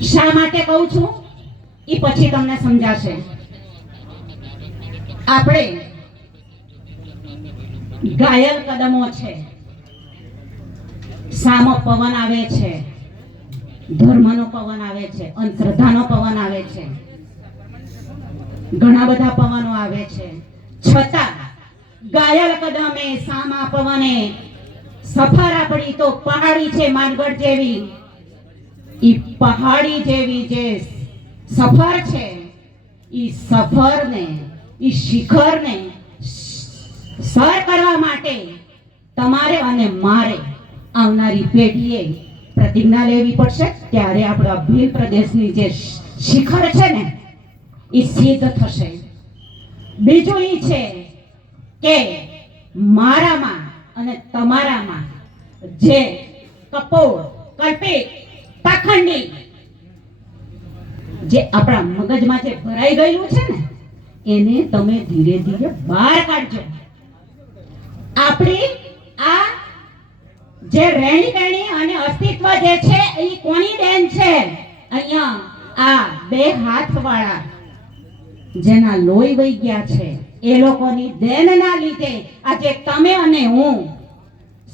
શા માટે કહું છું એ પછી તમને સમજાશે. આપણે ઘાયલ કદમો છે, સામો પવન આવે છે, ધર્મનો પવન આવે છે, અંધશ્રદ્ધાનો પવન આવે છે, ઘણા બધા પવનો આવે છે, છતાં ઘાયલ કદમે સામા પવને સફર આપણી તો પહાડી છે માનગઢ જેવી. ઈ પહાડી જેવી જે સફર છે ઈ સફરને ઈ શિખરને સર કરવા માટે તમારે અને મારે આવનારી પેઢીએ પ્રતિજ્ઞા લેવી પડશે. ત્યારે આપણા ભીલ પ્રદેશની જે શિખર છે ને એ સિદ્ધ થશે. બીજું એ છે કે મારામાં અને તમારામાં જે કપોળ, કલ્પિત, પાખંડી જે આપણા મગજમાં જે ભરાઈ ગયેલું છે ને એને તમે ધીરે ધીરે બહાર કાઢજો. આપણી આ જે રહેણી કહેણી અને અસ્તિત્વ જે છે એ કોની દેન છે? અહીંયા આ બે હાથવાળા જેના લોહી વહી ગયા છે એ લોકોની દેનના લીધે આજે તમે અને હું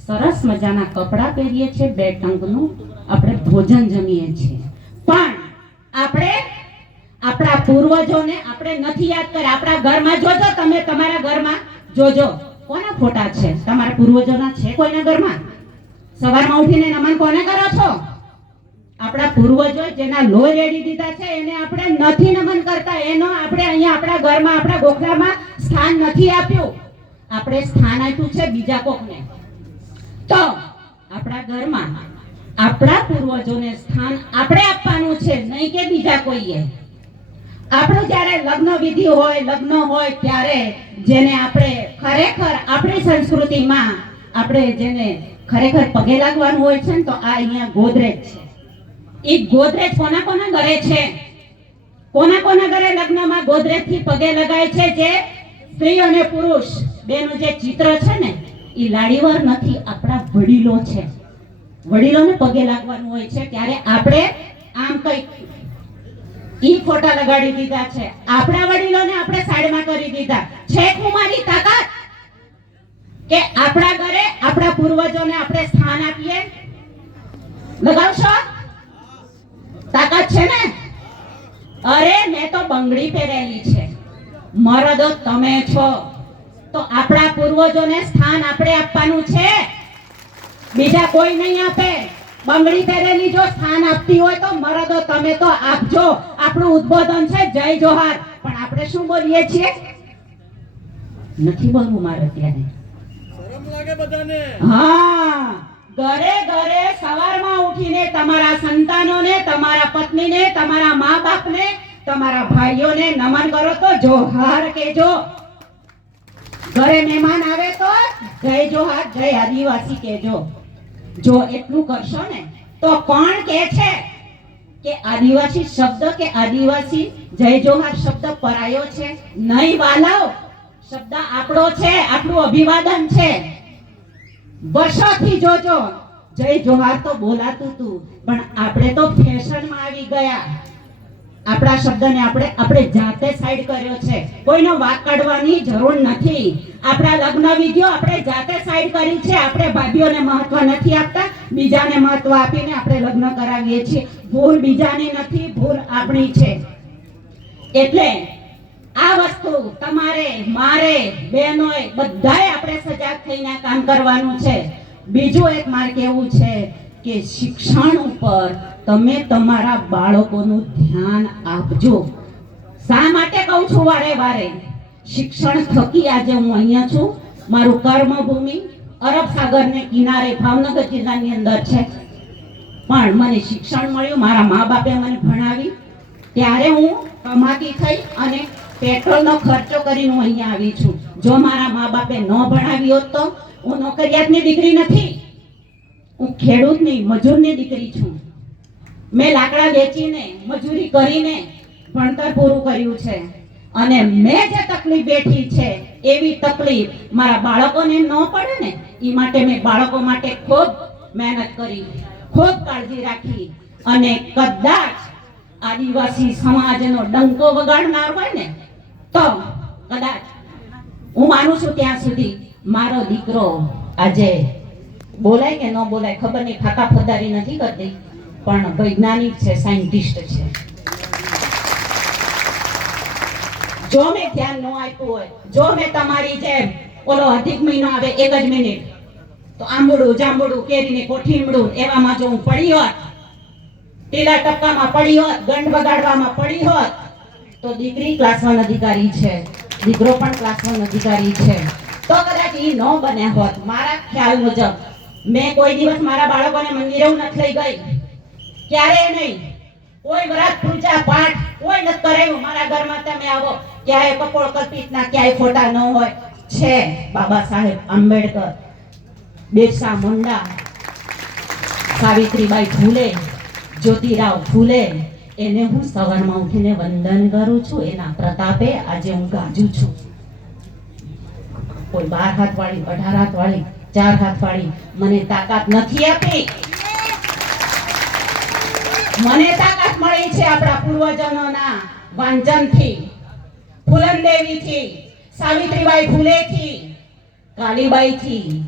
સરસ મજાના કપડાં પહેરીએ છીએ, બે ટંકનું આપણે ભોજન જમીએ છીએ. પણ આપણે આપણા પૂર્વજોને આપણે નથી યાદ કર્યા. આપણા ઘરમાં જોજો, તમે તમારા ઘરમાં જોજો કોના ફોટા છે તમારા પૂર્વજોના? છે કોઈના ઘરમાં? સવારમાં ઉઠીને નમન કોને કરો છો? આપણા પૂર્વજો જેના લોહી રેડી દીધા છે એને આપણે નથી નમન કરતા. એનો આપણે અહીંયા આપણા ઘરમાં, આપણા ગોખલામાં સ્થાન નથી આપ્યું. આપણે સ્થાન આપ્યું છે બીજા કોકને. તો આપણા ઘરમાં આપણા પૂર્વજોને સ્થાન આપણે આપવાનું છે, નહીં કે બીજા કોઈએ. આપણું જ્યારે લગ્ન વિધિ હોય, લગ્ન હોય ત્યારે જેને આપણે ખરેખર આપણી સંસ્કૃતિમાં આપણે જેને ખરેખર પગે લાગવાનું હોય છે ને તો આ અહીંયા ગોદરેજ છે. એ ગોદરેજ કોના કોના ઘરે છે? કોના કોના ઘરે લગ્નમાં ગોદરેજ થી પગે લગાય છે? જે સ્ત્રી અને પુરુષ બેનું જે ચિત્ર છે ને એ લાડીવાર નથી, આપણા વડીલો છે. વડીલોને પગે લાગવાનું હોય છે ત્યારે આપણે આમ કઈ ઈ ફોટા લગાડી દીધા છે. આપણા વડીલોને આપણે સાઈડમાં કરી દીધા છે. કુમારી તાકાત કે આપણા ઘરે આપણા પૂર્વજોને આપણે સ્થાન આપીએ? લગાવશો? તાકાત છે ને? અરે મેં તો બંગડી પહેરેલી છે, મરદો તમે છો, તો આપણા પૂર્વજોને સ્થાન આપણે આપવાનું છે, બીજા કોઈ નહીં આપે. બંગડી પહેરેલી જો સ્થાન આપતી હોય તો મરદો તમે તો આપજો. આપણું ઉદ્બોધન છે જય જોહાર. પણ આપણે શું બોલીએ છીએ? નથી બોલવું મારે ત્યારે. શરમ લાગે બધાને. હા, ઘરે ઘરે સવારમાં ઉઠીને તમારા સંતાનોને, તમારા પત્નીને, તમારા મા બાપને, તમારા ભાઈઓને નમન કરો તો જોહાર કહેજો. ઘરે મહેમાન આવે તો જય જોહાર, જય આદિવાસી કહેજો. જો એટલું કરશો ને તો કોણ કહે છે કે આદિવાસી શબ્દ કે આદિવાસી જય જોહાર શબ્દ પરાયો છે? નહીં વાલાઓ, શબ્દ આપણો છે, આપણું અભિવાદન છે. વર્ષોથી જોજો જય જોહાર તો બોલાતું હતું, પણ આપણે તો ફેશનમાં આવી ગયા. આપણા શબ્દને આપણે જાતે સાઈડ કર્યો છે. કોઈનો વાક કાઢવાની જરૂર નથી. આપણા લગ્ન વિધિઓ આપણે જાતે સાઈડ કરી છે. આપણે ભાભીઓને મહત્વ નથી આપતા, બીજાને મહત્વ આપીને આપણે લગ્ન કરાવીએ છીએ. ભૂલ બીજાની નથી, ભૂલ આપણી છે. એટલે આ વસ્તુ તમારે, મારે, બહેનોએ બધાએ આપણે સજાગ થઈને કામ કરવાનું છે. બીજું એક મારે કહેવું છે કે શિક્ષણ ઉપર તમે તમારા બાળકોનું ધ્યાન આપજો. શા માટે કહું છું વારે વારે? શિક્ષણ થકી આજે હું અહીંયા છું. મારું કર્મભૂમિ અરબ સાગરને કિનારે ભાવનગર જિલ્લાની અંદર છે. પણ મને શિક્ષણ મળ્યું, મારા મા બાપે મને ભણાવી, ત્યારે હું કમાતી થઈ અને પેટ્રોલનો ખર્ચો કરીને હું અહીંયા આવી છું. જો મારા મા બાપે ન ભણાવી હોત તો હું નોકરિયાતની દીકરી નથી, હું ખેડૂતની, મજૂરની દીકરી છું. મેં લાકડા વેચીને, મજૂરી કરીને ભણતર પૂરું કર્યું છે. અને મેં જે તકલીફ બેઠી છે એવી તકલીફ મારા બાળકોને ન પડે ને એ માટે મેં બાળકો માટે ખૂબ મહેનત કરી, ખૂબ કાળજી રાખી. અને કદાચ આદિવાસી સમાજનો ડંકો વગાડનાર હોય ને તો કદાચ હું માનું છું ત્યાં સુધી મારો દીકરો આજે બોલાય કે ન બોલાય ખબર નહીં, ફાકા ફદારી નથી કરતી, પણ વૈજ્ઞાનિક છે, સાયન્ટિસ્ટ છે. જો મેં ધ્યાન ન આપ્યું હોય, જો મેં તમારી જેમ ઓલો અધિક મહિનો આવે 1 જ મિનિટ તો આંબળું જાંબળું કેરીને કોઠીમડું એવામાં જો હું પડી હોત, ટીલા ટપકામાં પડી હોત, ગંડ બગાડવામાં પડી હોત, તો દીકરી ક્લાસ 1 અધિકારી છે, દીકરો પણ ક્લાસ 1 અધિકારી છે, તો કદાચ ઈ ન બન્યા હોત. મારા ખ્યાલ મુજબ મેં કોઈ દિવસ મારા બાળકોને મંદિરે નથી લઈ ગઈ, ક્યારેય નહીં. કોઈ વ્રત પૂજા પાઠ કોઈ નથી કરાયું મારા ઘરમાં. તમે આવો ક્યાંય કપોળ કલ્પિતના ક્યાંય ફોટા ન હોય. છે બાબા સાહેબ આંબેડકર, બિરસા મુંડા, સાવિત્રીબાઈ ફૂલે, જ્યોતિરાવ ફૂલે, એને હું સવારમાં ઉઠીને વંદન કરું છું. એના પ્રતાપે આજે હું ગાજું છું. કોઈ 12 હાથ વાળી, 18 હાથ વાળી, 4 હાથ વાળી મને તાકાત નથી આપી. મને તાકાત મળી છે આપણા પૂર્વજોના વાંચનથી, ફૂલનદેવીથી, સાવિત્રીબાઈ ફૂલેથી, કાલીબાઈથી,